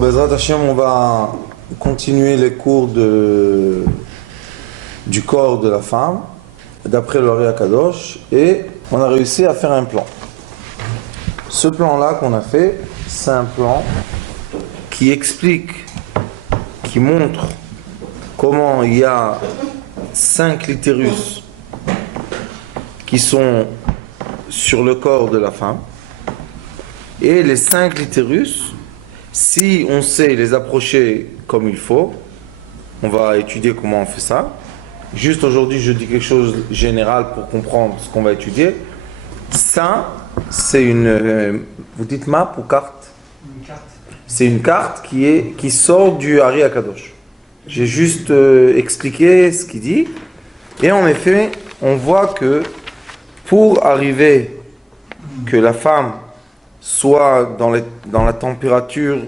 Bezrat Hashem, on va continuer les cours du corps de la femme, d'après le Ari Akadosh, et on a réussi à faire un plan. Ce plan-là qu'on a fait, c'est un plan qui explique, qui montre comment il y a 5 litérus qui sont sur le corps de la femme, et les 5 litérus, si on sait les approcher comme il faut, on va étudier comment on fait ça. Juste aujourd'hui, je dis quelque chose de général pour comprendre ce qu'on va étudier. Ça, c'est une... vous dites map ou carte? Une carte. C'est une carte qui sort du Ari Akadosh. J'ai juste expliqué ce qu'il dit. Et en effet, on voit que pour arriver que la femme soit dans la température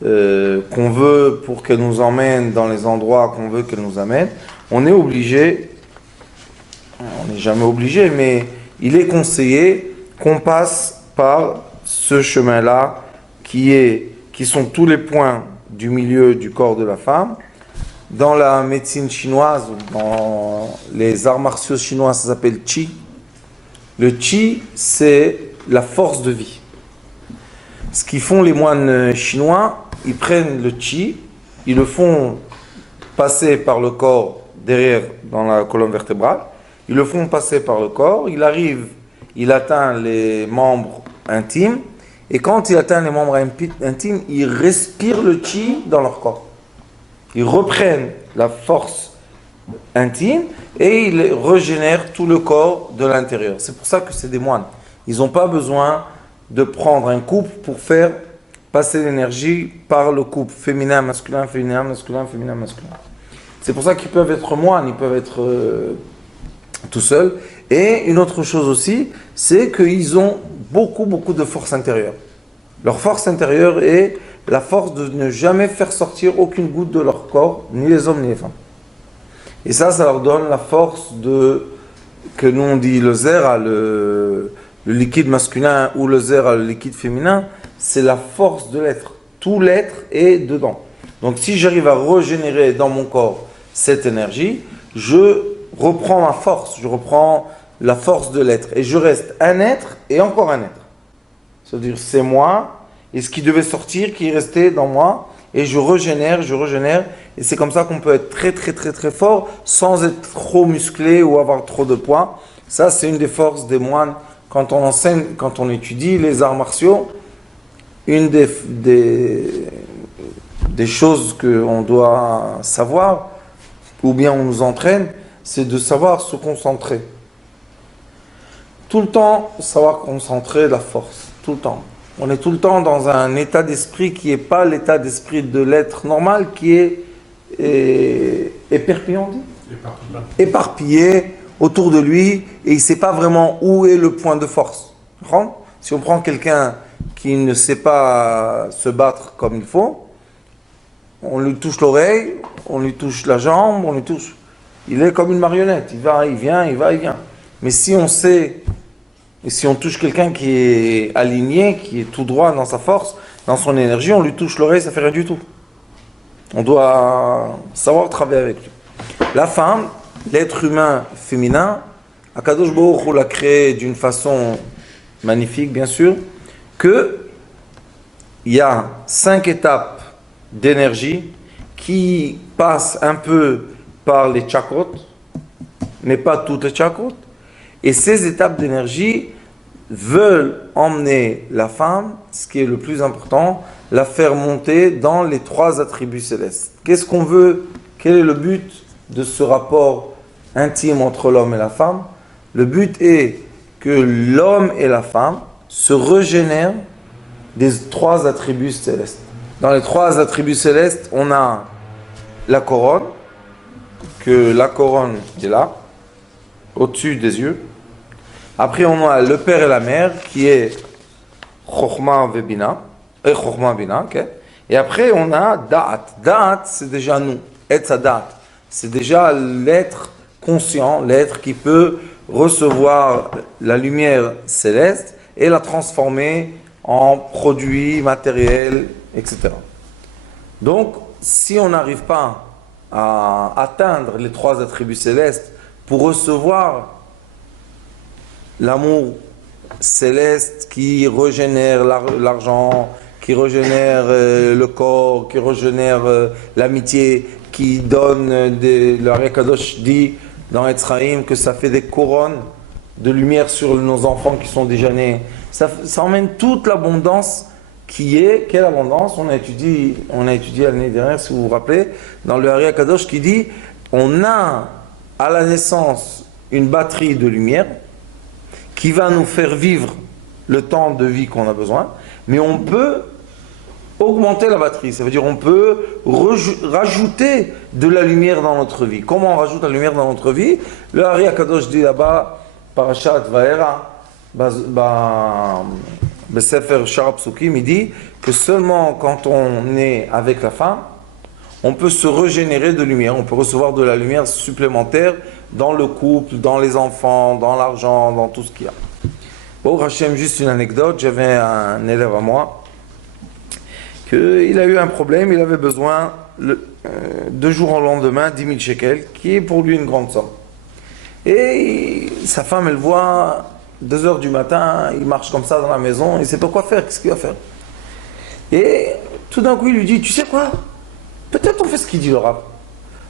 qu'on veut pour qu'elle nous emmène dans les endroits qu'on veut qu'elle nous amène, on est obligé, on n'est jamais obligé, mais il est conseillé qu'on passe par ce chemin-là qui sont tous les points du milieu du corps de la femme. Dans la médecine chinoise, dans les arts martiaux chinois, ça s'appelle Qi. Le Qi, c'est la force de vie. Ce qu'ils font les moines chinois, ils prennent le Qi, ils le font passer par le corps derrière dans la colonne vertébrale, ils le font passer par le corps, il atteint les membres intimes, et quand il atteint les membres intimes, ils respirent le Qi dans leur corps. Ils reprennent la force intime et ils régénèrent tout le corps de l'intérieur. C'est pour ça que c'est des moines. Ils n'ont pas besoin de prendre un couple pour faire passer l'énergie par le couple féminin, masculin, féminin, masculin, féminin, masculin. C'est pour ça qu'ils peuvent être moines, ils peuvent être tout seuls. Et une autre chose aussi, c'est qu'ils ont beaucoup de force intérieure. Leur force intérieure est la force de ne jamais faire sortir aucune goutte de leur corps, ni les hommes ni les femmes. Et ça leur donne la force que nous on dit le zer, le liquide masculin, ou le zer, le liquide féminin, c'est la force de l'être. Tout l'être est dedans. Donc si j'arrive à régénérer dans mon corps cette énergie, je reprends ma force, je reprends la force de l'être. Et je reste un être et encore un être. C'est-à-dire c'est moi, et ce qui devait sortir, qui est resté dans moi, et je régénère, et c'est comme ça qu'on peut être très fort, sans être trop musclé ou avoir trop de poids. Ça, c'est une des forces des moines. Quand on enseigne, quand on étudie les arts martiaux, une des choses qu'on doit savoir, ou bien on nous entraîne, c'est de savoir se concentrer. Tout le temps, savoir concentrer la force, tout le temps. On est tout le temps dans un état d'esprit qui n'est pas l'état d'esprit de l'être normal, qui est éparpillé autour de lui, et il ne sait pas vraiment où est le point de force. Si on prend quelqu'un qui ne sait pas se battre comme il faut, on lui touche l'oreille, on lui touche la jambe, il est comme une marionnette, il va, il vient. Mais si on sait, et si on touche quelqu'un qui est aligné, qui est tout droit dans sa force, dans son énergie, on lui touche l'oreille, ça fait rien du tout. On doit savoir travailler avec lui. La femme, l'être humain féminin, Akadosh Baruch Hu l'a créé d'une façon magnifique, bien sûr, que il y a 5 étapes d'énergie qui passent un peu par les chakrot, mais pas toutes les chakrot. Et ces étapes d'énergie veulent emmener la femme, ce qui est le plus important, la faire monter dans les 3 attributs célestes. Qu'est-ce qu'on veut? Quel est le but de ce rapport intime entre l'homme et la femme? Le but est que l'homme et la femme se régénèrent des 3 attributs célestes. Dans les 3 attributs célestes, on a la couronne, que la couronne est là, au-dessus des yeux. Après, on a le père et la mère, qui est Chokhmah et Bina. Okay. Et après, on a Da'at. Da'at, c'est déjà nous. Etz Da'at. C'est déjà l'être conscient, l'être qui peut recevoir la lumière céleste et la transformer en produit matériel, etc. Donc, si on n'arrive pas à atteindre les 3 attributs célestes pour recevoir l'amour céleste qui régénère l'argent, qui régénère le corps, qui régénère l'amitié, qui donne le Ari Kadosh dit dans Etzraïm que ça fait des couronnes de lumière sur nos enfants qui sont déjà nés. Ça emmène toute l'abondance quelle abondance? On a étudié l'année dernière, si vous vous rappelez, dans le Ari Kadosh qui dit on a à la naissance une batterie de lumière qui va nous faire vivre le temps de vie qu'on a besoin, mais on peut augmenter la batterie, ça veut dire on peut rajouter de la lumière dans notre vie. Comment on rajoute la lumière dans notre vie? Le Ari Kadosh dit là-bas, Parashat Vaera, Sefer Shar Psukim, il dit que seulement quand on est avec la femme, on peut se régénérer de lumière, on peut recevoir de la lumière supplémentaire dans le couple, dans les enfants, dans l'argent, dans tout ce qu'il y a. Bon, Hachem, juste une anecdote, j'avais un élève à moi, qu'il a eu un problème, il avait besoin, 2 jours au lendemain, 10 000 shekels, qui est pour lui une grande somme. Et sa femme, elle voit 2 heures du matin, il marche comme ça dans la maison, il ne sait pas quoi faire, qu'est-ce qu'il va faire? Et tout d'un coup, il lui dit, tu sais quoi? Peut-être on fait ce qu'il dit le Rav.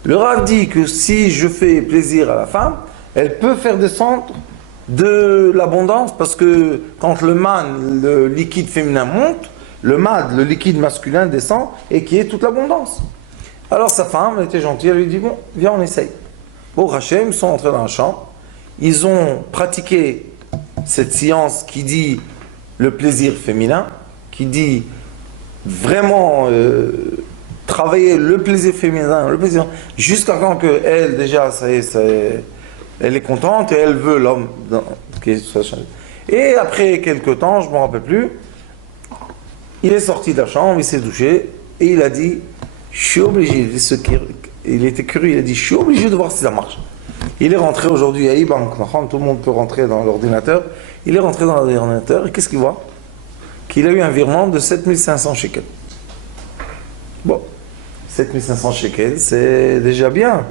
Le Rav dit que si je fais plaisir à la femme, elle peut faire descendre de l'abondance, parce que quand le man, le liquide féminin monte, le mad, le liquide masculin descend, et qui est toute l'abondance. Alors sa femme, elle était gentille, elle lui dit, bon, viens on essaye. Bon, Hachem, ils sont entrés dans la chambre, ils ont pratiqué cette science qui dit le plaisir féminin, qui dit vraiment travailler le plaisir féminin, jusqu'à quand que elle, déjà, elle est contente et elle veut l'homme. Et après quelques temps, je ne me rappelle plus, il est sorti de la chambre, il s'est douché, et il a dit, je suis obligé, il était curieux, il a dit, je suis obligé de voir si ça marche. Il est rentré aujourd'hui à e-bank, tout le monde peut rentrer dans l'ordinateur. Il est rentré dans l'ordinateur et qu'est-ce qu'il voit? Qu'il a eu un virement de 7500 shekels. Bon, 7500 shekels, c'est déjà bien.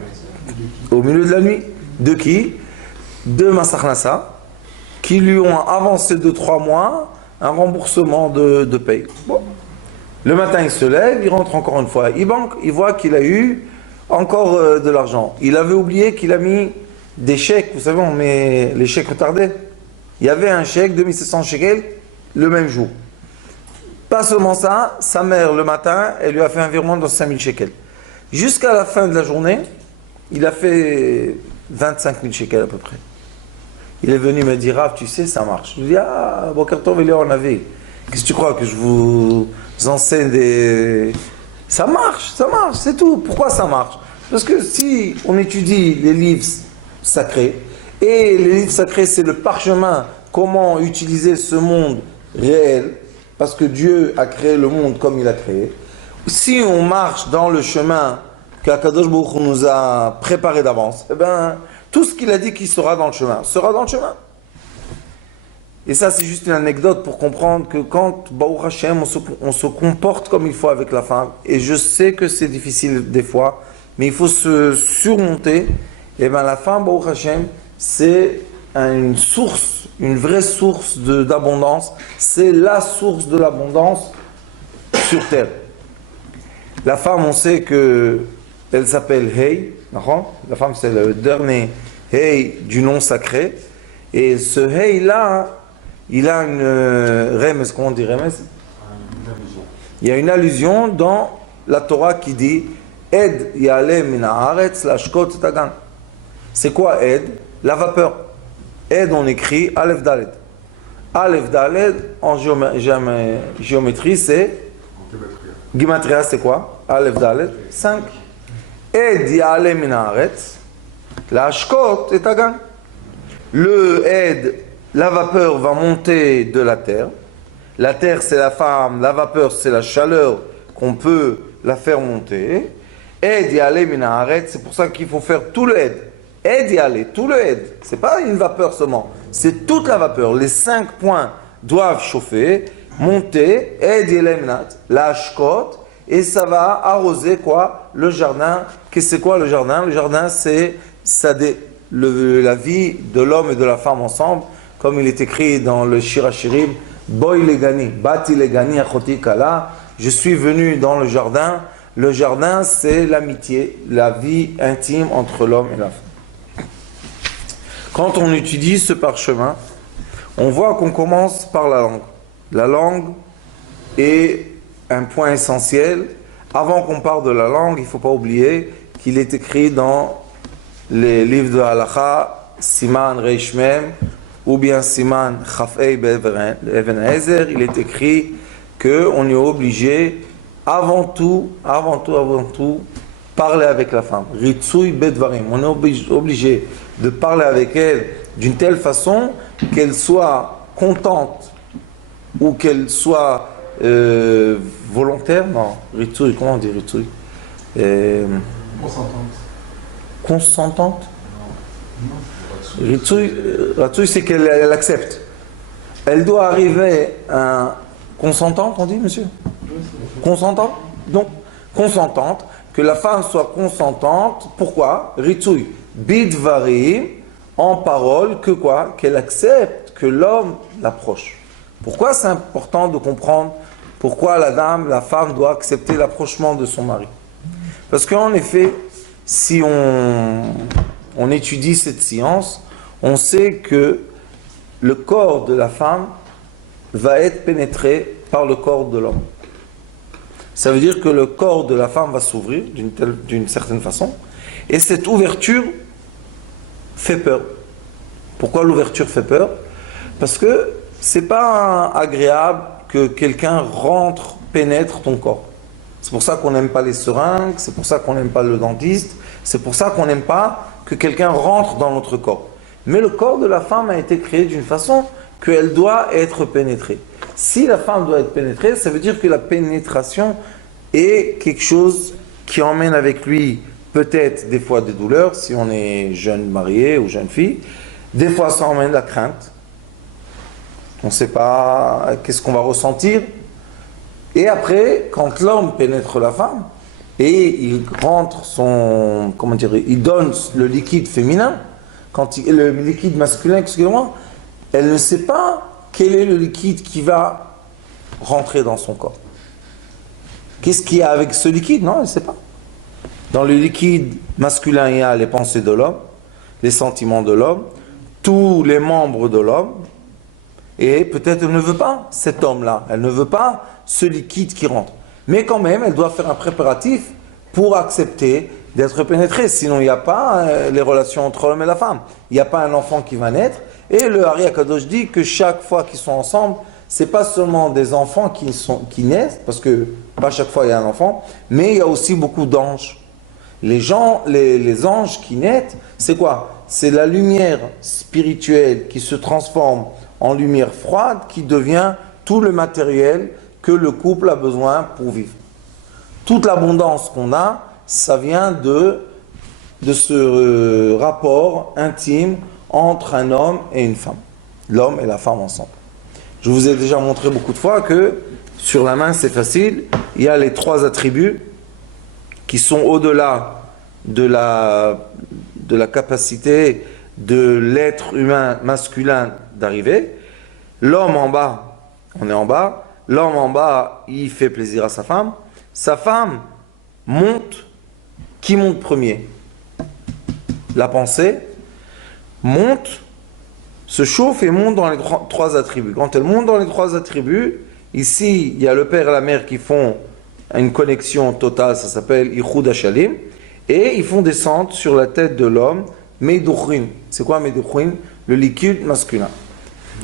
Au milieu de la nuit. De qui? De Massach Nassa, qui lui ont avancé de 3 mois un remboursement de paye. Bon. Le matin, il se lève, il rentre encore une fois à e-bank, il voit qu'il a eu encore de l'argent. Il avait oublié qu'il a mis des chèques, vous savez, on met les chèques retardés. Il y avait un chèque de 1700 shekels le même jour. Pas seulement ça, sa mère le matin, elle lui a fait un virement de 5000 shekels. Jusqu'à la fin de la journée, il a fait 25 000 shekels à peu près. Il est venu me dire, Rav, tu sais, ça marche. Je lui ai dit, ah, Boker Tov, il est en avis. Qu'est-ce que tu crois que je vous enseigne des... Ça marche, c'est tout. Pourquoi ça marche? Parce que si on étudie les livres sacrés, et les livres sacrés, c'est le parchemin, comment utiliser ce monde réel, parce que Dieu a créé le monde comme il a créé. Si on marche dans le chemin qu'Akadosh Baruch Hu nous a préparé d'avance, eh ben, tout ce qu'il a dit qu'il sera dans le chemin, sera dans le chemin. Et ça, c'est juste une anecdote pour comprendre que quand, Baruch Hashem, on se comporte comme il faut avec la femme, et je sais que c'est difficile des fois, mais il faut se surmonter, et bien la femme, Baruch Hashem, c'est une source, une vraie source d'abondance, c'est la source de l'abondance sur terre. La femme, on sait que elle s'appelle Hey, la femme c'est le dernier Hey du nom sacré, et ce Hey là, il a une remez, comment on dit remez? Il y a une allusion dans la Torah qui dit Ed ya'aleh min haaretz lashkot tagan. C'est quoi Ed? La vapeur. Ed on écrit Aleph Dalet. Aleph Dalet en géométrie c'est Gimatria c'est quoi? Aleph Dalet 5. Ed ya'aleh min haaretz lashkot tagan. Le Ed, la vapeur va monter de la terre. La terre, c'est la femme. La vapeur, c'est la chaleur qu'on peut la faire monter. Ed ya'aleh min haaretz, c'est pour ça qu'il faut faire tout le Ed. Ed ya'aleh, tout le Ed. C'est pas une vapeur seulement. C'est toute la vapeur. Les 5 points doivent chauffer, monter. Ed ya'aleh min haaretz, la ashkot. et ça va arroser quoi? Le jardin. Qu'est-ce que c'est quoi le jardin? Le jardin, c'est la vie de l'homme et de la femme ensemble, comme il est écrit dans le Shir HaShirim, Boy legani, bati legani achoti kala. Je suis venu dans le jardin. Le jardin, c'est l'amitié, la vie intime entre l'homme et la femme. Quand on étudie ce parchemin, on voit qu'on commence par la langue. La langue est un point essentiel. Avant qu'on parle de la langue, il ne faut pas oublier qu'il est écrit dans les livres de Halacha, Siman Reish Mem, ou bien Siman Chafei Be'Even Ezer, il est écrit qu'on est obligé, avant tout, parler avec la femme. Ritsuy Bedvarim. On est obligé de parler avec elle d'une telle façon qu'elle soit contente ou qu'elle soit volontaire. Non, Ritsuy, comment on dit Ritsuy? Consentante. Ritsuy, c'est qu'elle accepte. Elle doit arriver à consentante, on dit, monsieur? Consentante. Donc, consentante, que la femme soit consentante. Pourquoi? Ritsuy, bidvarim, en parole, que quoi? Qu'elle accepte que l'homme l'approche. Pourquoi c'est important de comprendre pourquoi la femme doit accepter l'approchement de son mari? Parce qu'en effet, si on étudie cette science, on sait que le corps de la femme va être pénétré par le corps de l'homme. Ça veut dire que le corps de la femme va s'ouvrir d'une certaine façon, et cette ouverture fait peur. Pourquoi l'ouverture fait peur? Parce que c'est pas agréable que quelqu'un pénètre ton corps. C'est pour ça qu'on n'aime pas les seringues, c'est pour ça qu'on n'aime pas le dentiste, c'est pour ça qu'on n'aime pas que quelqu'un rentre dans notre corps. Mais le corps de la femme a été créé d'une façon qu'elle doit être pénétrée. Si la femme doit être pénétrée, ça veut dire que la pénétration est quelque chose qui emmène avec lui peut-être des fois des douleurs, si on est jeune marié ou jeune fille. Des fois ça emmène la crainte. On ne sait pas qu'est-ce qu'on va ressentir. Et après, quand l'homme pénètre la femme, et il rentre il donne le liquide féminin, le liquide masculin, excusez-moi, elle ne sait pas quel est le liquide qui va rentrer dans son corps. Qu'est-ce qu'il y a avec ce liquide? Non, elle ne sait pas. Dans le liquide masculin, il y a les pensées de l'homme, les sentiments de l'homme, tous les membres de l'homme, et peut-être elle ne veut pas cet homme-là, elle ne veut pas ce liquide qui rentre. Mais quand même, elle doit faire un préparatif pour accepter d'être pénétrée. Sinon, il n'y a pas les relations entre l'homme et la femme. Il n'y a pas un enfant qui va naître. Et le Ari Akadosh dit que chaque fois qu'ils sont ensemble, c'est pas seulement des enfants qui naissent, parce que pas chaque fois il y a un enfant, mais il y a aussi beaucoup d'anges. Les anges qui naissent, c'est quoi? C'est la lumière spirituelle qui se transforme en lumière froide, qui devient tout le matériel que le couple a besoin pour vivre. Toute l'abondance qu'on a, ça vient de ce rapport intime entre un homme et une femme. L'homme et la femme ensemble. Je vous ai déjà montré beaucoup de fois que sur la main c'est facile, il y a les 3 attributs qui sont au-delà de la capacité de l'être humain masculin d'arriver. L'homme en bas, on est en bas, l'homme en bas, il fait plaisir à sa femme monte, qui monte premier? La pensée monte, se chauffe et monte dans les 3 attributs. Quand elle monte dans les 3 attributs, ici, il y a le père et la mère qui font une connexion totale, ça s'appelle Ichud Hashalim, et ils font descendre sur la tête de l'homme Meiduchrin. C'est quoi Meiduchrin? Le liquide masculin.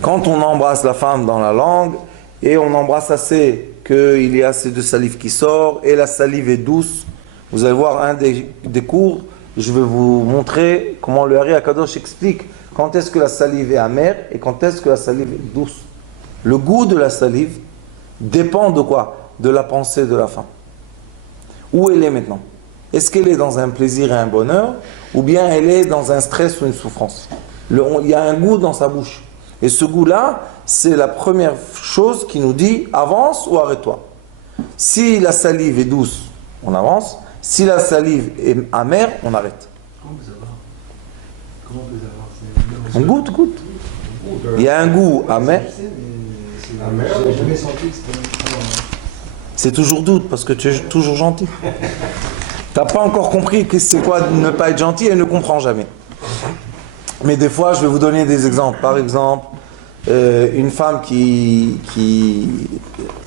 Quand on embrasse la femme dans la langue, et on embrasse assez qu'il y a assez de salive qui sort, et la salive est douce, vous allez voir un des cours, je vais vous montrer comment le Ari Akadosh explique quand est-ce que la salive est amère et quand est-ce que la salive est douce. Le goût de la salive dépend de quoi? De la pensée de la femme. Où elle est maintenant? Est-ce qu'elle est dans un plaisir et un bonheur, ou bien elle est dans un stress ou une souffrance? Il y a un goût dans sa bouche. Et ce goût-là, c'est la première chose qui nous dit avance ou arrête-toi. Si la salive est douce, on avance. Si la salive est amère, on arrête. Comment vous savoir? Comment vous savoir? On goûte, goûte. Il y a un goût amer. J'ai jamais senti que c'était. C'est toujours doute parce que tu es toujours gentil. T'as pas encore compris que c'est quoi de ne pas être gentil et ne comprends jamais. Mais des fois, je vais vous donner des exemples. Par exemple, une femme qui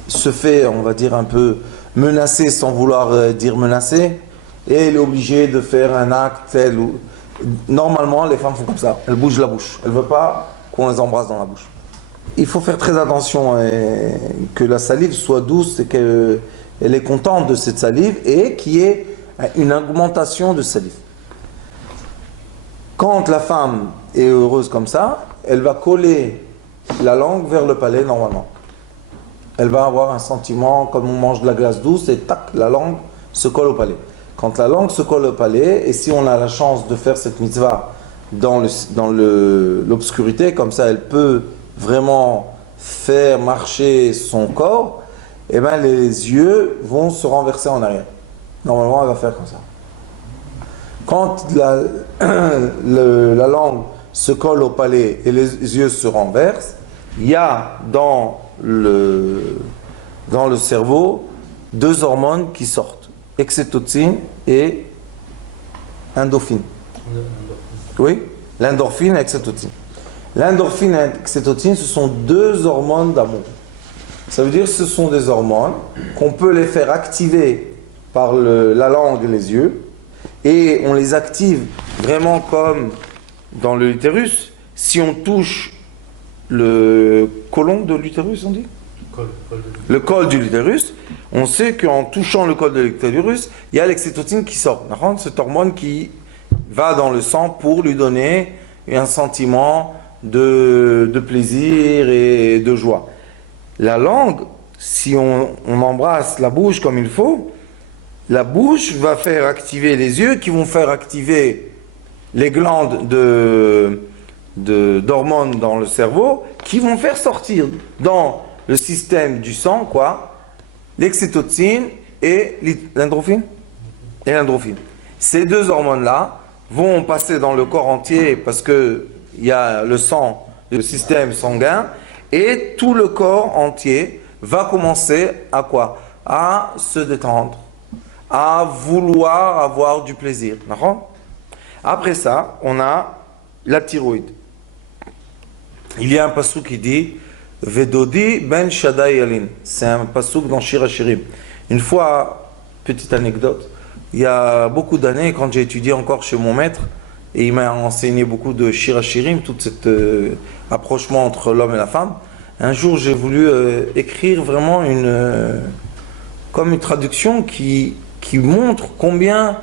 se fait, on va dire, un peu menacer sans vouloir dire menacer, et elle est obligée de faire un acte tel ou... Normalement, les femmes font comme ça. Elles bougent la bouche. Elles ne veulent pas qu'on les embrasse dans la bouche. Il faut faire très attention que la salive soit douce et qu'elle est contente de cette salive et qu'il y ait une augmentation de salive. Quand la femme est heureuse comme ça, elle va coller la langue vers le palais normalement. Elle va avoir un sentiment comme on mange de la glace douce et tac, la langue se colle au palais. Quand la langue se colle au palais, et si on a la chance de faire cette mitzvah dans l'obscurité, comme ça elle peut vraiment faire marcher son corps, et bien les yeux vont se renverser en arrière. Normalement, elle va faire comme ça. Quand la langue se colle au palais et les yeux se renversent, il y a dans le cerveau 2 hormones qui sortent, oxytocine et endorphine. Oui, l'endorphine et l'oxytocine. L'endorphine et l'oxytocine, ce sont 2 hormones d'amour. Ça veut dire que ce sont des hormones qu'on peut les faire activer par la langue et les yeux, et on les active vraiment comme dans l'utérus. Si on touche le côlon de l'utérus, on dit le col de l'utérus, on sait qu'en touchant le col de l'utérus, il y a l'oxytocine qui sort. Cette hormone qui va dans le sang pour lui donner un sentiment de plaisir et de joie. La langue, si on embrasse la bouche comme il faut, la bouche va faire activer les yeux qui vont faire activer les glandes d'hormones dans le cerveau qui vont faire sortir dans le système du sang l'oxytocine et l'endorphine. Ces 2 hormones-là vont passer dans le corps entier parce que il y a le sang, le système sanguin, et tout le corps entier va commencer à quoi? À se détendre, à vouloir avoir du plaisir. Après ça, on a la thyroïde. Il y a un passouk qui dit Vedodi ben Shaddai Yalin. C'est un passouk dans Shir HaShirim. Une fois, petite anecdote, il y a beaucoup d'années, quand j'ai étudié encore chez mon maître, et il m'a enseigné beaucoup de Shir HaShirim, tout cet approchement entre l'homme et la femme, un jour j'ai voulu écrire vraiment comme une traduction qui montre combien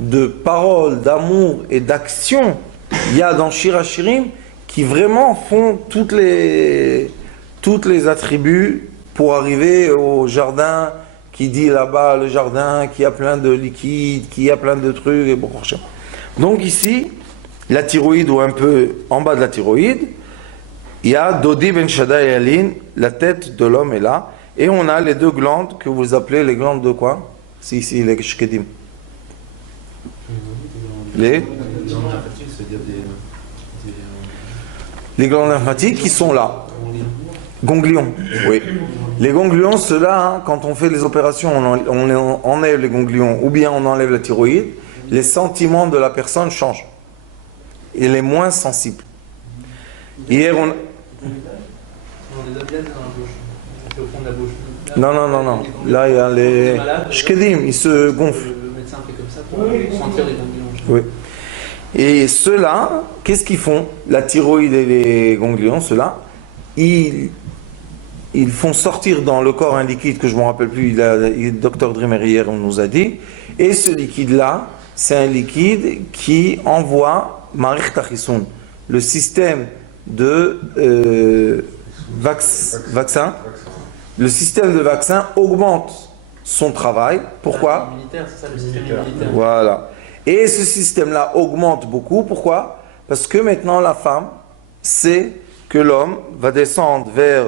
de paroles, d'amour et d'action il y a dans Shir HaShirim qui vraiment font toutes les attributs pour arriver au jardin qui dit là-bas, le jardin qui a plein de liquides, qui a plein de trucs. Et bon, donc ici, la thyroïde, ou un peu en bas de la thyroïde, il y a Dodi ben Shaddai Yalin, la tête de l'homme est là, et on a les 2 glandes que vous appelez les glandes de quoi? C'est ici les shkedim. Les glandes lymphatiques qui sont là. Ganglions, oui. Les ganglions, ceux-là, quand on fait les opérations, on enlève les ganglions, ou bien on enlève la thyroïde, les sentiments de la personne changent. Il est moins sensible. Hier, on... On les a bien dans la bouche. On fait au fond de la bouche. Non. Là, il y a les shkedim, ils se gonflent. Le médecin fait comme ça pour sentir les ganglions. Oui. Et ceux-là, qu'est-ce qu'ils font? La thyroïde et les ganglions, ceux-là, ils font sortir dans le corps un liquide que je ne me rappelle plus, le docteur Dremer hier nous a dit, et ce liquide-là, c'est un liquide qui envoie Marich Tachisun, le système de vaccin. Le système de vaccin augmente son travail. Pourquoi? Immunitaire, c'est ça, le système immunitaire. Voilà. Et ce système-là augmente beaucoup. Pourquoi? Parce que maintenant la femme sait que l'homme va descendre vers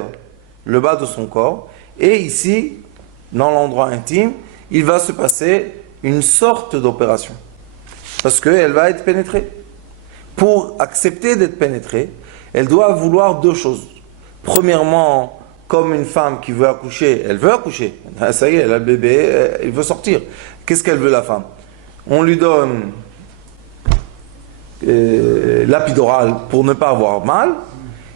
le bas de son corps. Et ici, dans l'endroit intime, il va se passer une sorte d'opération. Parce qu'elle va être pénétrée. Pour accepter d'être pénétrée, elle doit vouloir deux choses. Premièrement, comme une femme qui veut accoucher, elle veut accoucher. Ça y est, elle a le bébé, elle veut sortir. Qu'est-ce qu'elle veut, la femme? On lui donne l'épidurale pour ne pas avoir mal.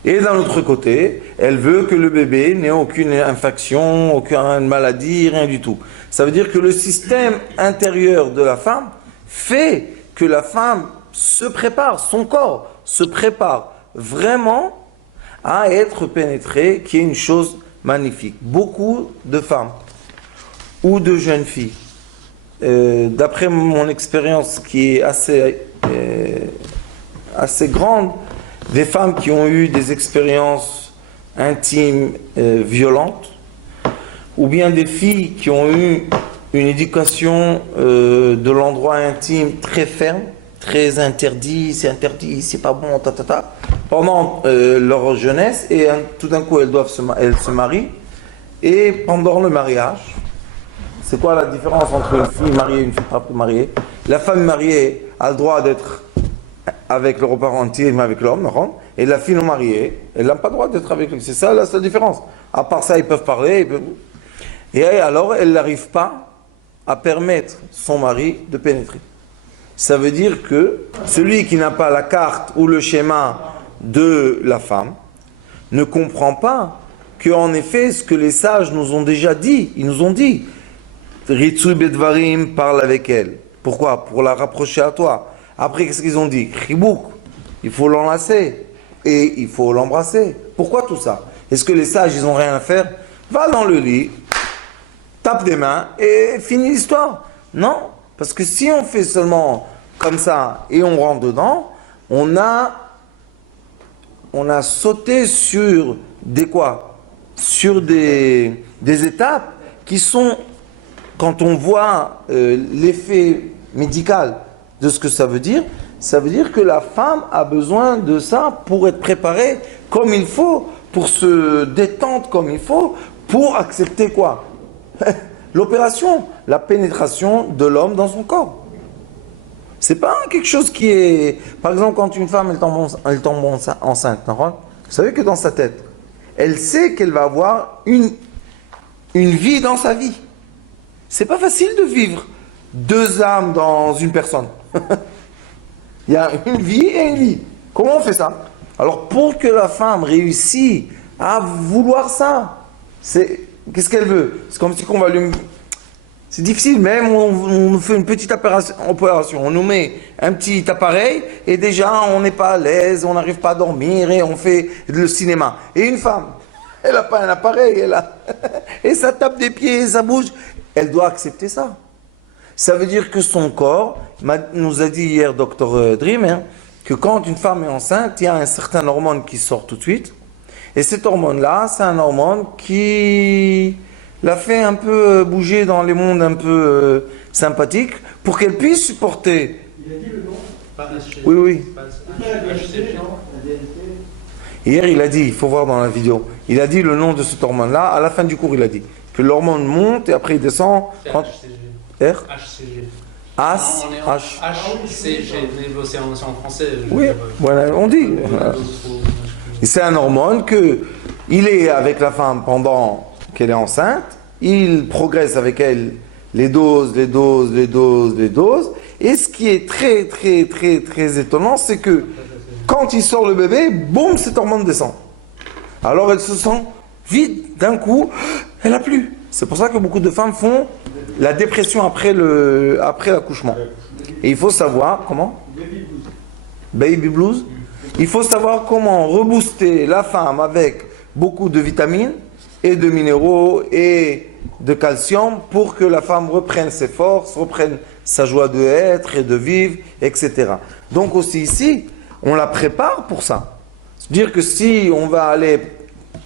Et d'un autre côté, elle veut que le bébé n'ait aucune infection, aucune maladie, rien du tout. Ça veut dire que le système intérieur de la femme fait que la femme se prépare, son corps se prépare vraiment à être pénétrée, qui est une chose magnifique. Beaucoup de femmes ou de jeunes filles, d'après mon expérience qui est assez grande, des femmes qui ont eu des expériences intimes violentes, ou bien des filles qui ont eu une éducation de l'endroit intime très ferme, très interdit, c'est pas bon, pendant leur jeunesse, et tout d'un coup elles se marient, et pendant le mariage, c'est quoi la différence entre une fille mariée et une fille pas mariée? La femme mariée a le droit d'être avec le repas entier, mais avec l'homme, et la fille non mariée, elle n'a pas le droit d'être avec lui. C'est ça la seule différence. À part ça, ils peuvent parler. Et alors, elle n'arrive pas à permettre son mari de pénétrer. Ça veut dire que celui qui n'a pas la carte ou le schéma de la femme ne comprend pas qu'en effet, ce que les sages nous ont déjà dit, ils nous ont dit, Ritsu Bedvarim, parle avec elle. Pourquoi? Pour la rapprocher à toi. Après, qu'est-ce qu'ils ont dit? Chibouk, il faut l'enlacer et il faut l'embrasser. Pourquoi tout ça? Est-ce que les sages, ils n'ont rien à faire? Va dans le lit, tape des mains et finis l'histoire. Non, parce que si on fait seulement comme ça et on rentre dedans, on a sauté sur des quoi? Sur des étapes qui sont, quand on voit l'effet médical de ce que ça veut dire que la femme a besoin de ça pour être préparée comme il faut, pour se détendre comme il faut, pour accepter quoi? L'opération, la pénétration de l'homme dans son corps. C'est pas quelque chose qui est... Par exemple, quand une femme elle tombe enceinte, vous savez que dans sa tête, elle sait qu'elle va avoir une vie dans sa vie. C'est pas facile de vivre deux âmes dans une personne. Il y a une vie et une vie. Comment on fait ça? Alors, pour que la femme réussisse à vouloir ça, qu'est-ce qu'elle veut? C'est comme si on va lui... C'est difficile, même on nous fait une petite opération, on nous met un petit appareil et déjà on n'est pas à l'aise, on n'arrive pas à dormir et on fait le cinéma. Et une femme, elle n'a pas un appareil, et ça tape des pieds, ça bouge. Elle doit accepter ça. Ça veut dire que son corps, nous a dit hier Dr Dream, que quand une femme est enceinte, il y a un certain hormone qui sort tout de suite. Et cet hormone-là, c'est un hormone qui l'a fait un peu bouger dans les mondes un peu sympathiques pour qu'elle puisse supporter. Il a dit le nom? Pas HCG. Oui, oui. Pas HCG. Hier, il a dit, il faut voir dans la vidéo, il a dit le nom de cet hormone-là. À la fin du cours, il a dit que l'hormone monte et après il descend. R HCG. HCG, mais c'est en français. Oui, voilà, on dit. Et c'est un hormone que il est avec la femme pendant qu'elle est enceinte, il progresse avec elle les doses. Et ce qui est très, très, très, très étonnant, c'est que quand il sort le bébé, boum, cet hormone descend. Alors elle se sent vide d'un coup, elle n'a plus. C'est pour ça que beaucoup de femmes font la dépression après l'accouchement. Et il faut savoir comment? Baby blues. Il faut savoir comment rebooster la femme avec beaucoup de vitamines et de minéraux et de calcium pour que la femme reprenne ses forces, reprenne sa joie de être et de vivre, etc. Donc aussi ici, on la prépare pour ça. C'est-à-dire que si on va aller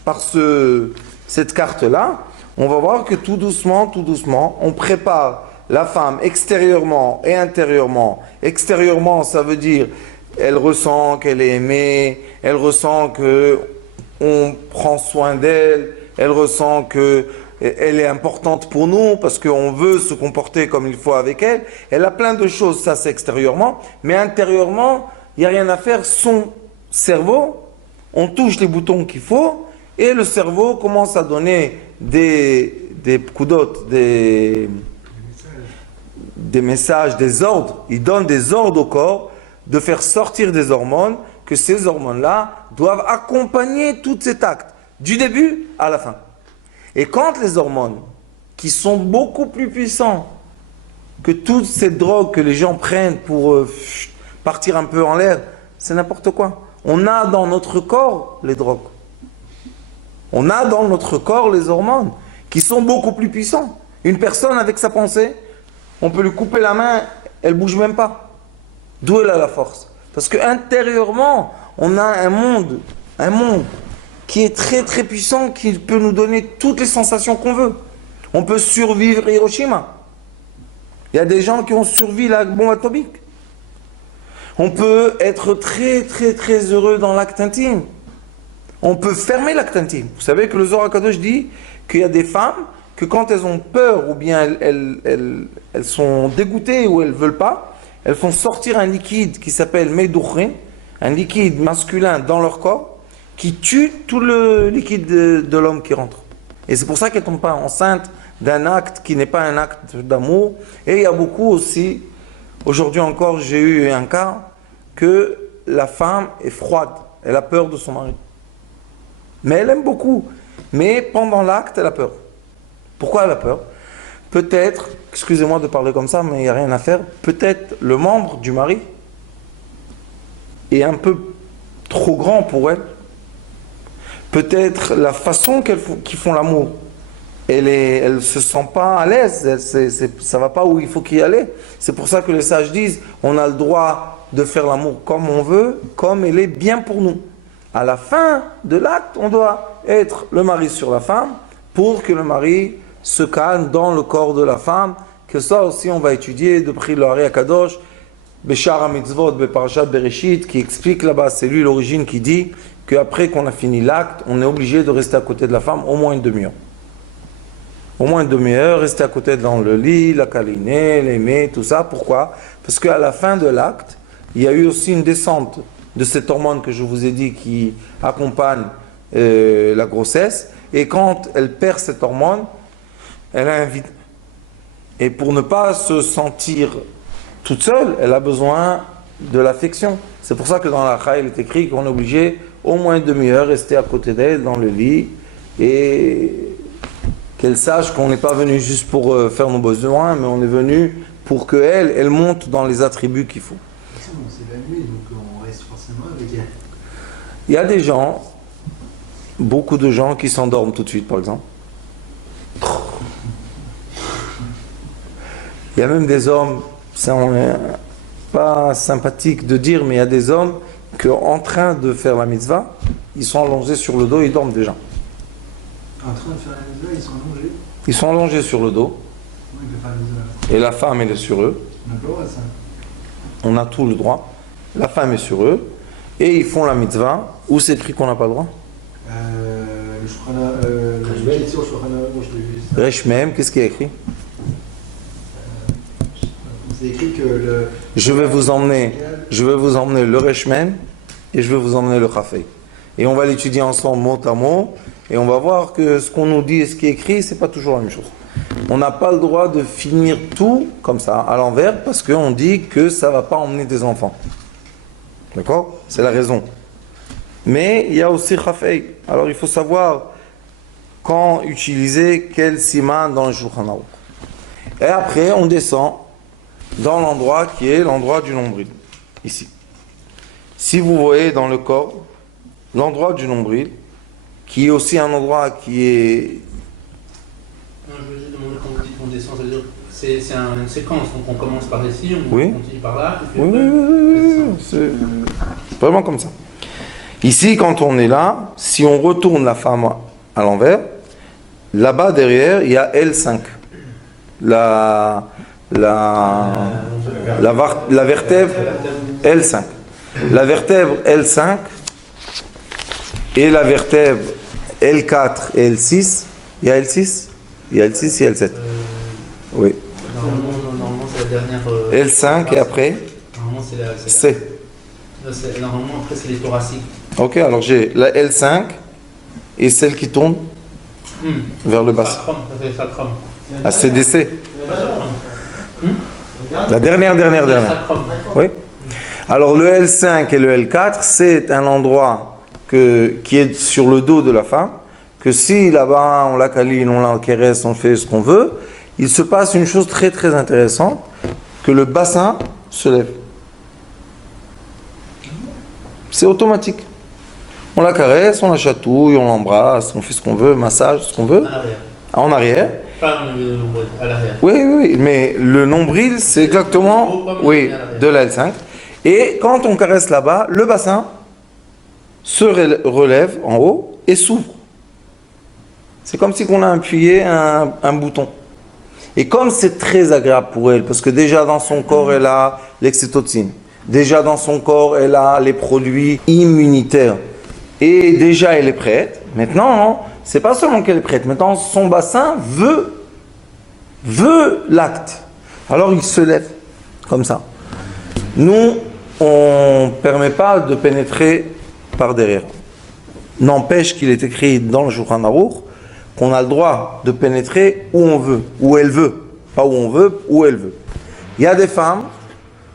par cette carte-là, on va voir que tout doucement, on prépare la femme extérieurement et intérieurement. Extérieurement, ça veut dire, elle ressent qu'elle est aimée, elle ressent que on prend soin d'elle, elle ressent que elle est importante pour nous parce qu'on veut se comporter comme il faut avec elle. Elle a plein de choses, ça c'est extérieurement, mais intérieurement, il n'y a rien à faire. Son cerveau, on touche les boutons qu'il faut et le cerveau commence à donner des pkudot, des messages, des ordres. Il donne des ordres au corps de faire sortir des hormones, que ces hormones-là doivent accompagner tout cet acte, du début à la fin. Et quand les hormones, qui sont beaucoup plus puissantes que toutes ces drogues que les gens prennent pour partir un peu en l'air, c'est n'importe quoi. On a dans notre corps les drogues. On a dans notre corps les hormones, qui sont beaucoup plus puissantes. Une personne avec sa pensée, on peut lui couper la main, elle ne bouge même pas. D'où elle a la force? Parce qu'intérieurement, on a un monde qui est très très puissant, qui peut nous donner toutes les sensations qu'on veut. On peut survivre Hiroshima. Il y a des gens qui ont survécu la bombe atomique. On peut être très très très heureux dans l'acte intime. On peut fermer l'acte intime. Vous savez que le Zohar HaKadosh dit qu'il y a des femmes que quand elles ont peur ou bien elles sont dégoûtées ou elles ne veulent pas, elles font sortir un liquide qui s'appelle Meidouchrin, un liquide masculin dans leur corps, qui tue tout le liquide de l'homme qui rentre. Et c'est pour ça qu'elles ne tombent pas enceintes d'un acte qui n'est pas un acte d'amour. Et il y a beaucoup aussi, aujourd'hui encore, j'ai eu un cas, que la femme est froide, elle a peur de son mari. Mais elle aime beaucoup. Mais pendant l'acte, elle a peur. Pourquoi elle a peur? Peut-être, excusez-moi de parler comme ça, mais il n'y a rien à faire, peut-être le membre du mari est un peu trop grand pour elle. Peut-être la façon qu'ils font l'amour, elle ne se sent pas à l'aise, ça ne va pas où il faut qu'il y aille. C'est pour ça que les sages disent, on a le droit de faire l'amour comme on veut, comme elle est bien pour nous. À la fin de l'acte, on doit être le mari sur la femme pour que le mari se calme dans le corps de la femme. Que ça aussi, on va étudier depuis le Ari Akadosh, Beshar HaMitzvot, Beparashat Bereshit, qui explique là-bas, c'est lui l'origine qui dit qu'après qu'on a fini l'acte, on est obligé de rester à côté de la femme au moins une demi-heure. Au moins une demi-heure, rester à côté dans le lit, la câliner, l'aimer, tout ça. Pourquoi? Parce qu'à la fin de l'acte, il y a eu aussi une descente de cette hormone que je vous ai dit qui accompagne la grossesse. Et quand elle perd cette hormone, elle a un vide. Et pour ne pas se sentir toute seule, elle a besoin de l'affection. C'est pour ça que dans la Chai, il est écrit qu'on est obligé au moins une demi-heure rester à côté d'elle dans le lit et qu'elle sache qu'on n'est pas venu juste pour faire nos besoins, mais on est venu pour qu'elle elle monte dans les attributs qu'il faut. C'est la nuit, donc on reste forcément avec elle. Il y a des gens, beaucoup de gens qui s'endorment tout de suite, par exemple. Il y a même des hommes, c'est pas sympathique de dire, mais il y a des hommes qu'en train de faire la mitzvah, ils sont allongés sur le dos, ils dorment déjà. En train de faire la mitzvah, ils sont allongés. Ils sont allongés sur le dos, Oui, de faire la mitzvah. et la femme elle est sur eux. On a pas le droit à ça. On a tout le droit. La femme est sur eux, et ils font la mitzvah. Où c'est écrit qu'on n'a pas le droit? Je crois la question, je crois je l'ai vu. Ça. Reshmem, qu'est-ce qui est écrit? C'est écrit que le. Je vais vous emmener le Reshmem et je vais vous emmener le Chafei. Et on va l'étudier ensemble mot à mot, et on va voir que ce qu'on nous dit et ce qui est écrit, c'est pas toujours la même chose. On n'a pas le droit de finir tout comme ça, à l'envers, parce qu'on dit que ça ne va pas emmener des enfants. D'accord? C'est la raison. Mais il y a aussi Chafei. Alors il faut savoir quand utiliser quel siman dans le Shulchan Aruch. Et après, on descend dans l'endroit qui est l'endroit du nombril. Ici. Si vous voyez dans le corps, l'endroit du nombril, qui est aussi un endroit qui est... Non, je veux juste demander quand vous dites qu'on descend, ça veut dire c'est une séquence, donc on commence par ici, on Oui. continue par là, et puis Oui, après, oui, c'est vraiment comme ça. Ici, quand on est là, si on retourne la femme à l'envers, là-bas derrière, il y a L5. La vertèbre L5. La vertèbre L5 et la vertèbre L4 et L6. Il y a L6? Il y a L6 et L7. Oui. Normalement c'est la dernière. L5 et après Normalement c'est la. C. Normalement après c'est les thoraciques. Ok, alors j'ai la L5 et celle qui tourne vers le bas. Sacrum, ça fait sacrum. La CDC. La dernière. Sacrum. Oui. Alors le L5 et le L4, c'est un endroit qui est sur le dos de la femme, que si là-bas on la câline, on la caresse, on fait ce qu'on veut, il se passe une chose très très intéressante, que le bassin se lève. C'est automatique. On la caresse, on la chatouille, on l'embrasse, on fait ce qu'on veut, massage, ce qu'on veut. En arrière. Pas à l'arrière. Oui, mais le nombril, c'est exactement de la L5. Et quand on caresse là-bas, le bassin se relève en haut et s'ouvre. C'est comme si on a appuyé un bouton. Et comme c'est très agréable pour elle, parce que déjà dans son corps, elle a l'oxytocine. Déjà dans son corps, elle a les produits immunitaires. Et déjà, elle est prête. Maintenant, c'est pas seulement qu'elle est prête. Maintenant, son bassin veut l'acte. Alors, il se lève comme ça. Nous, on ne permet pas de pénétrer par derrière. N'empêche qu'il est écrit dans le Shulchan Aruch qu'on a le droit de pénétrer où on veut, où elle veut. Pas où on veut, où elle veut. Il y a des femmes,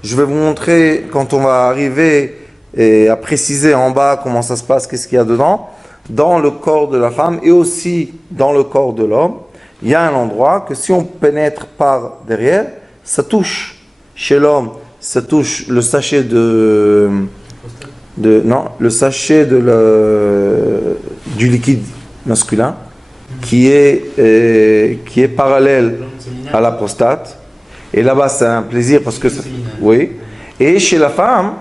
je vais vous montrer quand on va arriver et à préciser en bas comment ça se passe, qu'est-ce qu'il y a dedans, dans le corps de la femme et aussi dans le corps de l'homme. Il y a un endroit que si on pénètre par derrière, ça touche. Chez l'homme, ça touche le sachet le sachet du liquide masculin qui est parallèle à la prostate. Et là-bas, c'est un plaisir parce que oui. Et chez la femme,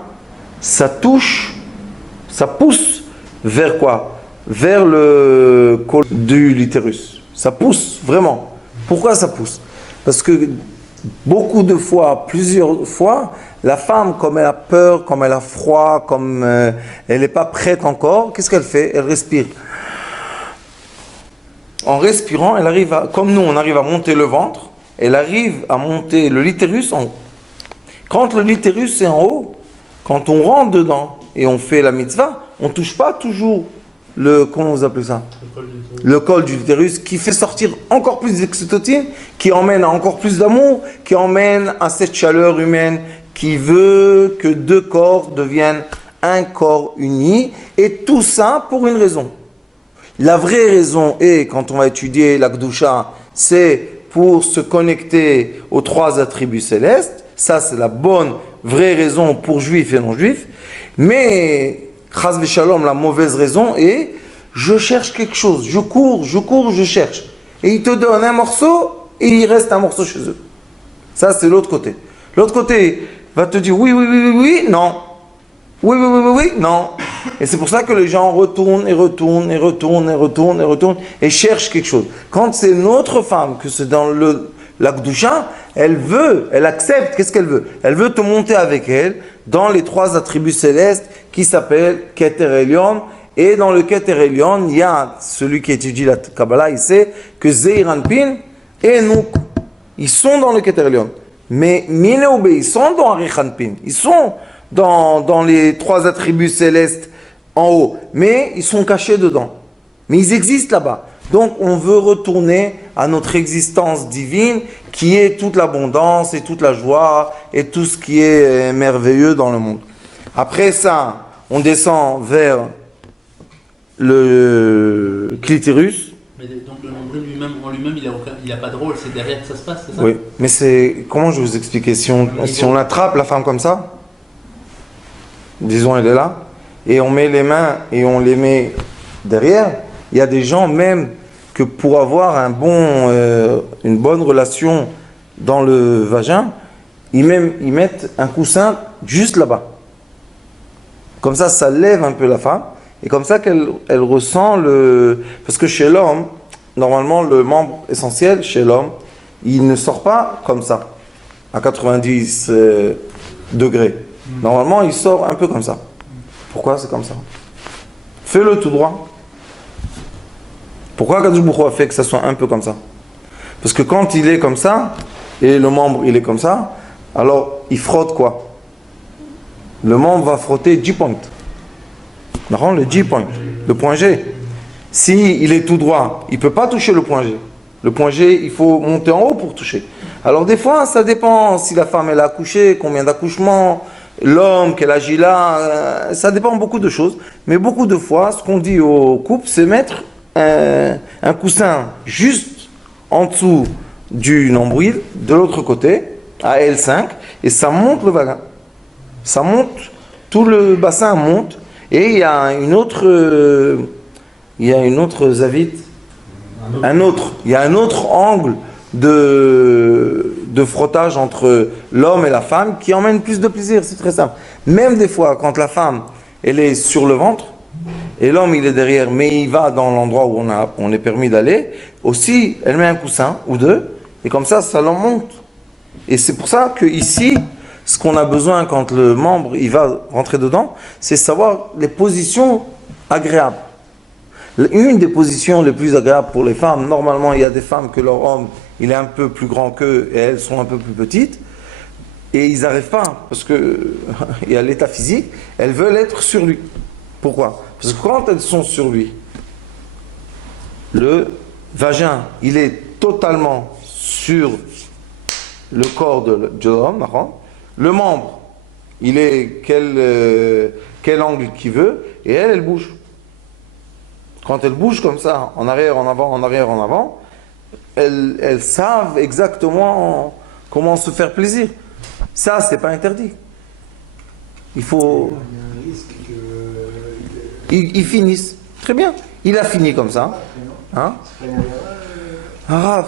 ça touche, ça pousse vers quoi? Vers le col de l'utérus. Ça pousse vraiment. Pourquoi ça pousse? Parce que beaucoup de fois, plusieurs fois, la femme, comme elle a peur, comme elle a froid, comme elle n'est pas prête encore, qu'est-ce qu'elle fait? Elle respire. En respirant, elle arrive à, comme nous, on arrive à monter le ventre, elle arrive à monter le l'utérus en haut. Quand le l'utérus est en haut, quand on rentre dedans et on fait la mitzvah, on ne touche pas toujours comment vous appelez ça? Le col du l'utérus qui fait sortir encore plus d'oxytocine, qui emmène à encore plus d'amour, qui emmène à cette chaleur humaine qui veut que deux corps deviennent un corps uni, et tout ça pour une raison. La vraie raison est, quand on va étudier la Gdusha, c'est pour se connecter aux trois attributs célestes. Ça, c'est la bonne, vraie raison pour juifs et non-juifs. Mais, chas v'shalom, la mauvaise raison est, je cherche quelque chose, je cours, je cherche. Et il te donne un morceau, et il reste un morceau chez eux. Ça, c'est l'autre côté. L'autre côté va te dire oui, non. Oui, non. Et c'est pour ça que les gens retournent et cherchent quelque chose. Quand c'est notre femme, que c'est dans la Gdusha, elle accepte, qu'est-ce qu'elle veut? Elle veut te monter avec elle dans les trois attributs célestes qui s'appellent Keter Elyon. Et dans le Keter Elyon, il y a celui qui étudie la Kabbalah, il sait que Zeir Anpin et Nouk, ils sont dans le Keter Elyon. Mais Minéoubé, ils sont dans Arich Anpin, ils sont dans les trois attributs célestes en haut, mais ils sont cachés dedans. Mais ils existent là-bas. Donc on veut retourner à notre existence divine qui est toute l'abondance et toute la joie et tout ce qui est merveilleux dans le monde. Après ça, on descend vers le clitoris. Mais donc le nombril lui-même, en lui-même, il a pas de rôle, c'est derrière que ça se passe, c'est ça? Oui, mais c'est... Comment je vais vous expliquer? Si on attrape la femme comme ça, disons elle est là, et on met les mains et on les met derrière, il y a des gens même que pour avoir une bonne relation dans le vagin, ils mettent un coussin juste là-bas. Comme ça lève un peu la femme, et comme ça qu'elle ressent Parce que chez l'homme, normalement, le membre essentiel, chez l'homme, il ne sort pas comme ça, à 90 degrés. Normalement, il sort un peu comme ça. Pourquoi c'est comme ça? Fais-le tout droit. Pourquoi Kadosh Baruch Hu a fait que ça soit un peu comme ça? Parce que quand il est comme ça, et le membre il est comme ça, alors il frotte quoi? Le membre va frotter G-point. Le G-point, le point G. Si il est tout droit, il ne peut pas toucher le point G. Le point G, il faut monter en haut pour toucher. Alors des fois, ça dépend si la femme elle a accouché, combien d'accouchements, l'homme, quel âge il a, ça dépend beaucoup de choses. Mais beaucoup de fois, ce qu'on dit au couple, c'est mettre un coussin juste en dessous du nombril, de l'autre côté, à L5, et ça monte le vagin. Ça monte, tout le bassin monte, et il y a une autre zavite, il y a un autre angle de frottage entre l'homme et la femme qui emmène plus de plaisir, c'est très simple. Même des fois, quand la femme, elle est sur le ventre, et l'homme, il est derrière, mais il va dans l'endroit où on est permis d'aller, aussi, elle met un coussin ou deux, et comme ça l'en monte. Et c'est pour ça que ici, ce qu'on a besoin quand le membre il va rentrer dedans, c'est savoir les positions agréables. Une des positions les plus agréables pour les femmes, normalement il y a des femmes que leur homme il est un peu plus grand qu'eux et elles sont un peu plus petites, et ils n'arrivent pas, parce que il y a l'état physique, elles veulent être sur lui. Pourquoi? Parce que quand elles sont sur lui, le vagin il est totalement sur le corps de l'homme, le membre, il est quel angle qu'il veut, et elle bouge. Quand elle bouge comme ça, en arrière, en avant, en arrière, en avant, elles savent exactement comment se faire plaisir. Ça, c'est pas interdit. Il faut... Il y a un risque Ils finissent. Très bien. Il a fini comme ça. Hein? Rav,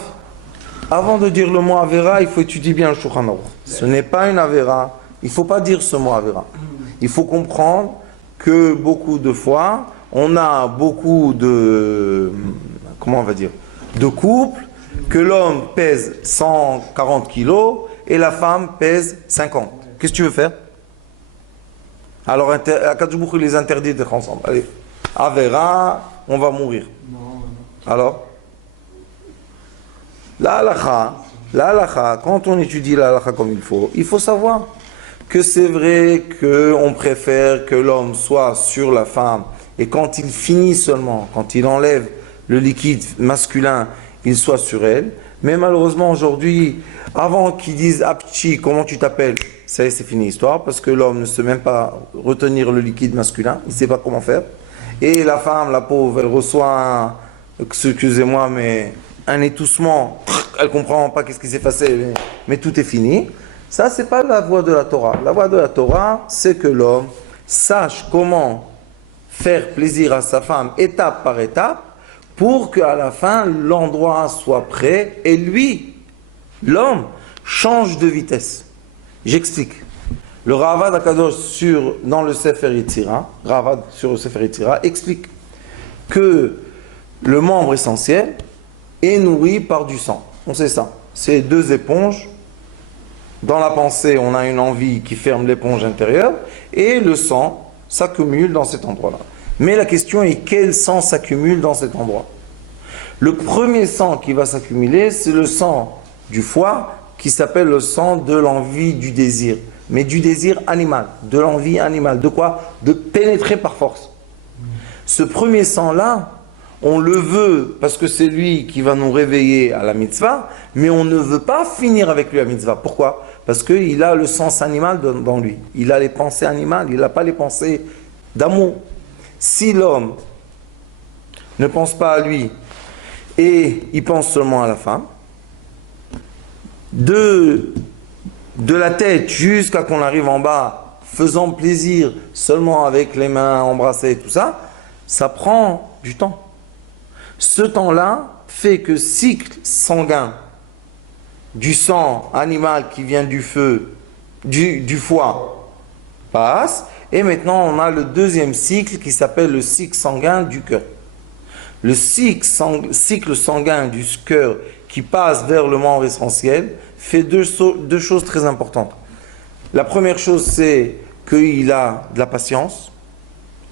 avant de dire le mot Avera, il faut étudier bien le Shulchan Aruch. Ce n'est pas une Avera. Il ne faut pas dire ce mot Avera. Il faut comprendre que beaucoup de fois, on a beaucoup de... Comment on va dire? De couples, que l'homme pèse 140 kilos et la femme pèse 50. Qu'est-ce que tu veux faire? Alors, Akadosh Baruch Hu les interdit d'être ensemble. Allez, Avera, on va mourir. Alors, la halakha, quand on étudie la halakha comme il faut savoir que c'est vrai qu'on préfère que l'homme soit sur la femme et quand il finit seulement, quand il enlève le liquide masculin, il soit sur elle. Mais malheureusement aujourd'hui, avant qu'ils disent Apchi, comment tu t'appelles? Ça y est, c'est fini l'histoire, parce que l'homme ne sait même pas retenir le liquide masculin, il ne sait pas comment faire. Et la femme, la pauvre, elle reçoit excusez-moi, mais un étoussement, elle ne comprend pas qu'est-ce qui s'est passé, mais tout est fini. Ça, c'est pas la voie de la Torah. La voie de la Torah, c'est que l'homme sache comment faire plaisir à sa femme étape par étape pour qu'à la fin, l'endroit soit prêt et lui, l'homme, change de vitesse. J'explique. Le Ravad Akadosh dans le Sefer Yetzira, Ravad sur le Sefer Yetzira, explique que le membre essentiel est nourri par du sang. On sait ça. C'est deux éponges. Dans la pensée, on a une envie qui ferme l'éponge intérieure et le sang s'accumule dans cet endroit-là. Mais la question est quel sang s'accumule dans cet endroit? Le premier sang qui va s'accumuler, c'est le sang du foie qui s'appelle le sang de l'envie du désir. Mais du désir animal, de l'envie animale. De quoi? De pénétrer par force. Ce premier sang-là, on le veut parce que c'est lui qui va nous réveiller à la mitzvah, mais on ne veut pas finir avec lui la mitzvah. Pourquoi? Parce qu'il a le sens animal dans lui. Il a les pensées animales, il n'a pas les pensées d'amour. Si l'homme ne pense pas à lui et il pense seulement à la femme, de la tête jusqu'à qu'on arrive en bas, faisant plaisir seulement avec les mains embrassées et tout ça, ça prend du temps. Ce temps-là fait que cycle sanguin du sang animal qui vient du feu, du foie, passe. Et maintenant, on a le deuxième cycle qui s'appelle le cycle sanguin du cœur. Le cycle sanguin du cœur qui passe vers le membre essentiel fait deux choses très importantes. La première chose, c'est qu'il a de la patience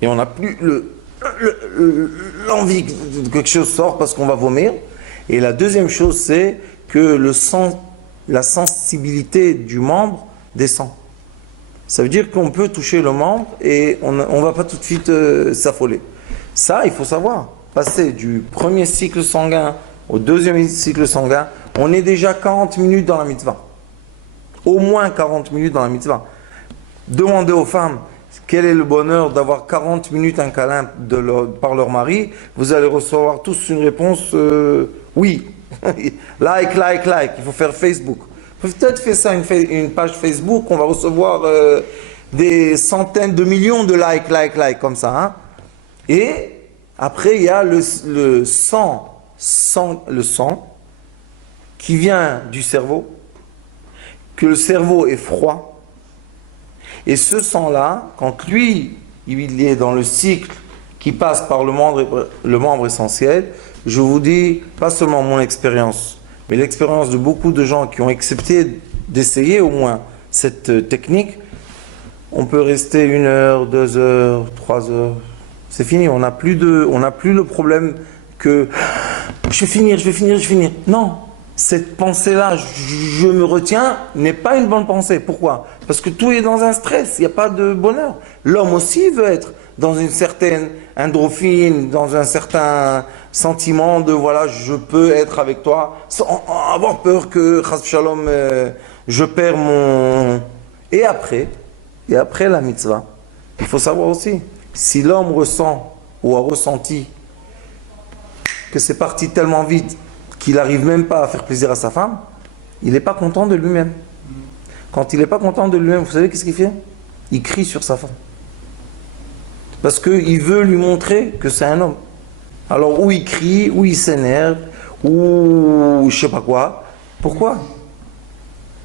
et on n'a plus l'envie que quelque chose sorte parce qu'on va vomir. Et la deuxième chose, c'est que la sensibilité du membre descend. Ça veut dire qu'on peut toucher le membre et on ne va pas tout de suite s'affoler. Ça, il faut savoir. Passer du premier cycle sanguin au deuxième cycle sanguin, on est déjà 40 minutes dans la mitzvah. Au moins 40 minutes dans la mitzvah. Demandez aux femmes quel est le bonheur d'avoir 40 minutes un câlin par leur mari. Vous allez recevoir tous une réponse oui. like. Il faut faire Facebook. Peut-être faire ça une page Facebook, on va recevoir des centaines de millions de like comme ça. Hein. Et après, il y a le sang qui vient du cerveau, que le cerveau est froid. Et ce sang-là, quand lui, il est dans le cycle qui passe par le membre essentiel, je vous dis, pas seulement mon expérience, mais l'expérience de beaucoup de gens qui ont accepté d'essayer au moins cette technique, on peut rester 1 heure, 2 heures, 3 heures. C'est fini, on n'a plus le problème que je vais finir. Non, cette pensée-là, je me retiens, n'est pas une bonne pensée. Pourquoi? Parce que tout est dans un stress, il n'y a pas de bonheur. L'homme aussi veut être dans une certaine endorphine, dans un certain sentiment de voilà, je peux être avec toi, sans avoir peur que, chas shalom, je perds mon... Et après la mitzvah, il faut savoir aussi, si l'homme ressent ou a ressenti que c'est parti tellement vite qu'il n'arrive même pas à faire plaisir à sa femme, il n'est pas content de lui-même. Quand il n'est pas content de lui-même, vous savez qu'est-ce qu'il fait? Il crie sur sa femme. Parce qu'il veut lui montrer que c'est un homme. Alors, ou il crie, ou il s'énerve, ou je sais pas quoi. Pourquoi?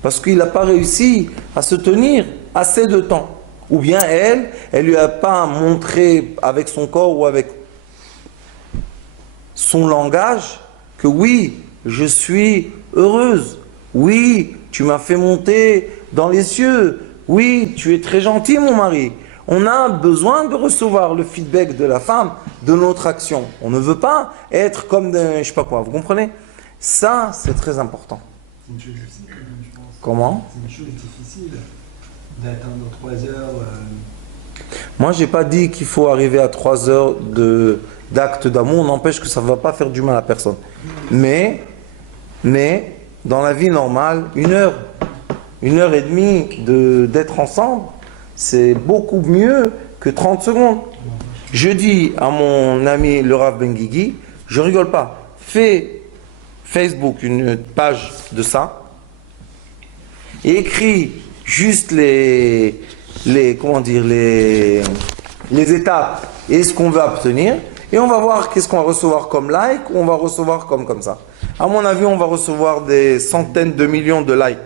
Parce qu'il n'a pas réussi à se tenir assez de temps. Ou bien elle lui a pas montré avec son corps ou avec son langage que oui, je suis heureuse. Oui, tu m'as fait monter dans les cieux. Oui, tu es très gentil, mon mari. On a besoin de recevoir le feedback de la femme de notre action. On ne veut pas être comme je sais pas quoi. Vous comprenez? Ça, c'est très important. C'est une chose difficile, je pense. Comment? C'est une chose difficile d'atteindre 3 heures. Moi, j'ai pas dit qu'il faut arriver à 3 heures d'acte d'amour. N'empêche que ça ne va pas faire du mal à personne. Mais dans la vie normale, 1 heure, 1h30 d'être ensemble, c'est beaucoup mieux que 30 secondes. Je dis à mon ami le Rav Benguigui, je rigole pas, fais Facebook une page de ça et écris juste les étapes et ce qu'on veut obtenir et on va voir qu'est-ce qu'on va recevoir comme like ou on va recevoir comme ça. À mon avis, on va recevoir des centaines de millions de likes.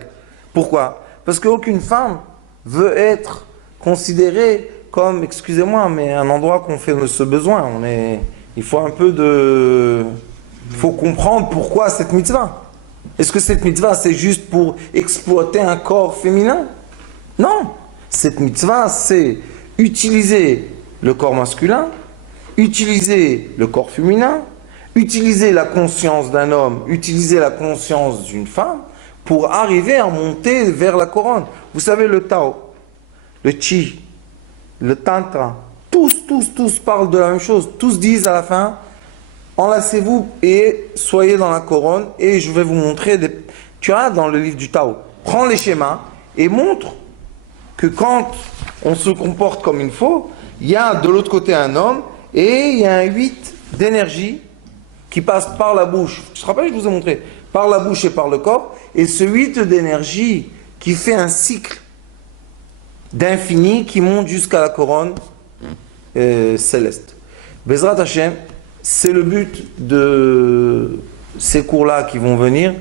Pourquoi? Parce qu'aucune femme veut être considérée comme, excusez-moi, mais un endroit qu'on fait ce besoin. Il faut un peu de... Il faut comprendre pourquoi cette mitzvah. Est-ce que cette mitzvah, c'est juste pour exploiter un corps féminin? Non. Cette mitzvah, c'est utiliser le corps masculin, utiliser le corps féminin, utiliser la conscience d'un homme, utiliser la conscience d'une femme pour arriver à monter vers la couronne. Vous savez, le Tao, le Chi, le Tantra, tous parlent de la même chose. Tous disent à la fin, enlacez-vous et soyez dans la couronne et je vais vous montrer Tu as dans le livre du Tao, prends les schémas et montre que quand on se comporte comme il faut, il y a de l'autre côté un homme et il y a un 8 d'énergie qui passe par la bouche. Je te rappelle, je vous ai montré, par la bouche et par le corps, et ce 8 d'énergie qui fait un cycle d'infini qui monte jusqu'à la couronne céleste. Bezrat Hashem, c'est le but de ces cours-là qui vont venir.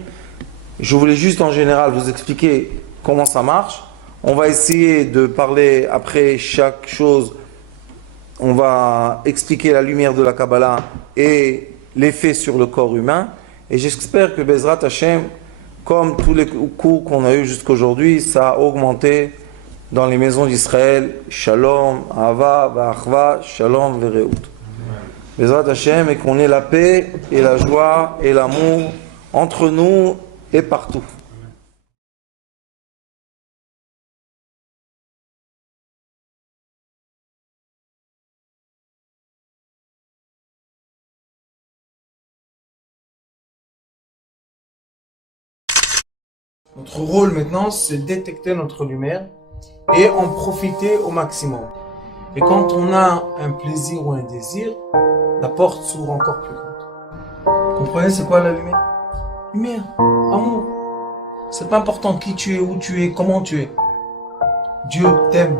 Je voulais juste en général vous expliquer comment ça marche. On va essayer de parler après chaque chose. On va expliquer la lumière de la Kabbalah et l'effet sur le corps humain. Et j'espère que Bezrat Hashem, comme tous les cours qu'on a eu jusqu'aujourd'hui, ça a augmenté dans les maisons d'Israël. Shalom, Ahava, V'achva, Shalom, Vereut. Bezrat Hashem, et qu'on ait la paix et la joie et l'amour entre nous et partout. Notre rôle maintenant, c'est détecter notre lumière et en profiter au maximum. Et quand on a un plaisir ou un désir, la porte s'ouvre encore plus grande. Vous comprenez, c'est quoi la lumière? Lumière, amour. C'est pas important qui tu es, où tu es, comment tu es. Dieu t'aime.